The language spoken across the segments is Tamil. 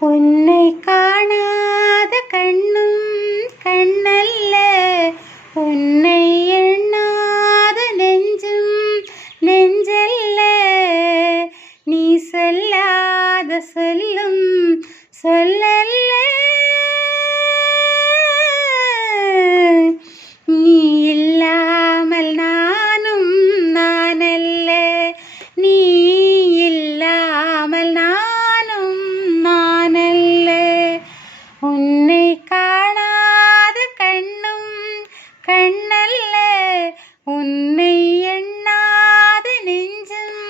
உன்னை காணாத கண்ணும் கண்ணல்ல, உன்னை எண்ணாத நெஞ்சும் நெஞ்சல்ல. நீ சொல்லாத சொல்லும் சொல்லல்ல. நீ இல்லாமல் நானும் நானல்ல, நீ இல்லாமல் நானும் நானல்ல. உன்னை காணாத கண்ணும் கண்ணல்ல, உன்னை எண்ணாத நெஞ்சும்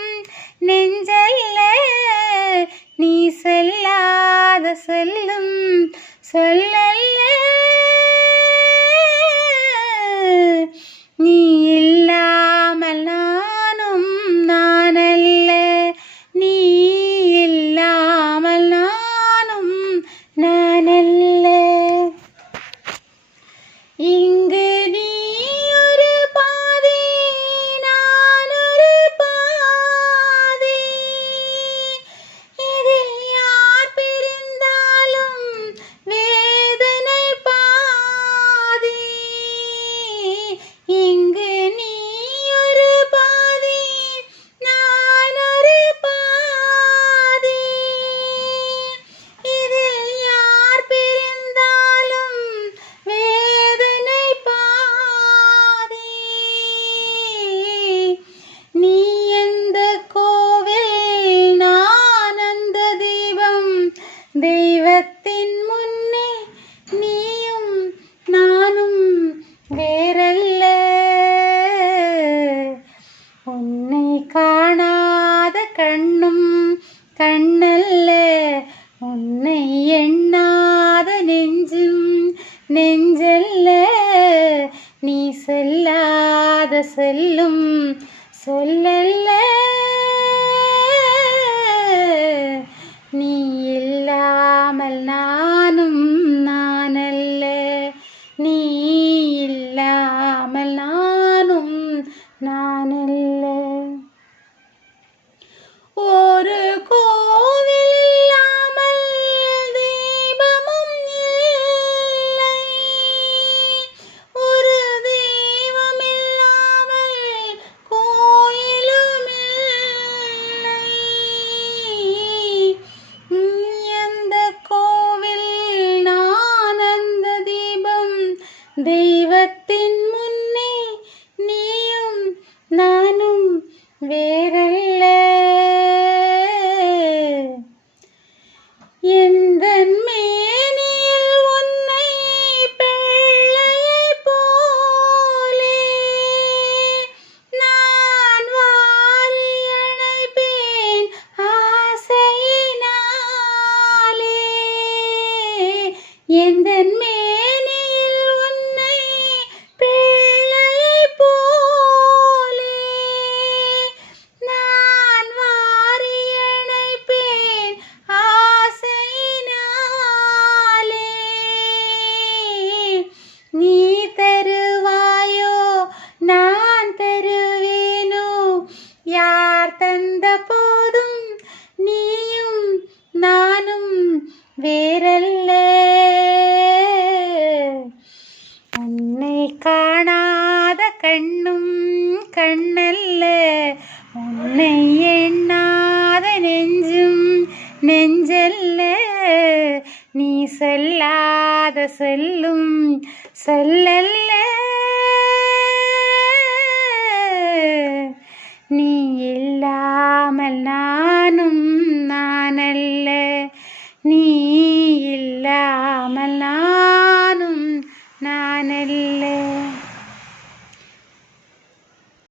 நெஞ்சல்ல. நீ சொல்லாத சொல்லும் சொல்லல்ல. நீ இல்லாமல் நானும் நானல்ல, நீ இல்லாமல் நானும் நானல்ல. இங்கு நீ ஒரு பாதி, நான் ஒரு பாதி. இதில் யார் பிரிந்தாலும் வேதனை பாதி. இங்கு நீ ஒரு பாதி, நான் ஒரு பாதி. இதில் யார் பிரிந்தாலும் வேதனை பாதி. நீ எந்த கோவில், நான் அந்த தீபம். தெய்வத்தின் முன்னே நீயும் நானும் வேறல்ல. உன்னை காணாத கண்ணும் கண்ணல்ல, உன்னை எண்ணாத நெஞ்சும் நெஞ்சல்ல. நீ சொல்லாத சொல்லும் சொல்லல்ல. நீ இல்லாமல் நானும் நானல்ல, நீ இல்லாமல் நானும் நானல்ல. ஒரு கோவில் இல்லாமல் தீபமும் இல்லை, ஒரு தெய்வம் இல்லாமல் கோயிலும் இல்லை. எந்த கோவில், நான் அந்த தீபம். தெய்வத்தின் முன்னே நீயும் நானும் வேறல்ல. எந்தன் மேனியில் உன்னை பிள்ளையைப் போலே நான் வாரி அணைப்பேன் ஆசையினாலே. எந்தன் மேனியில் உன்னை பிள்ளையைப் போலே நான் வாரி அணைப்பேன் ஆசையினாலே. நீ தருவாயோ நான் தருவேனோ, யார் தந்த போதும் நீயும் நானும் வேறல்ல. உன்னை காணாத கண்ணும் கண்ணல்ல, உன்னை எண்ணாத நெஞ்சும் நெஞ்சல்ல. நீ சொல்லாத சொல்லும் சொல்லல்ல. நீ இல்லாமல் நானும் நானல்ல, நீ இல்லாமல் நானும் நானல்ல.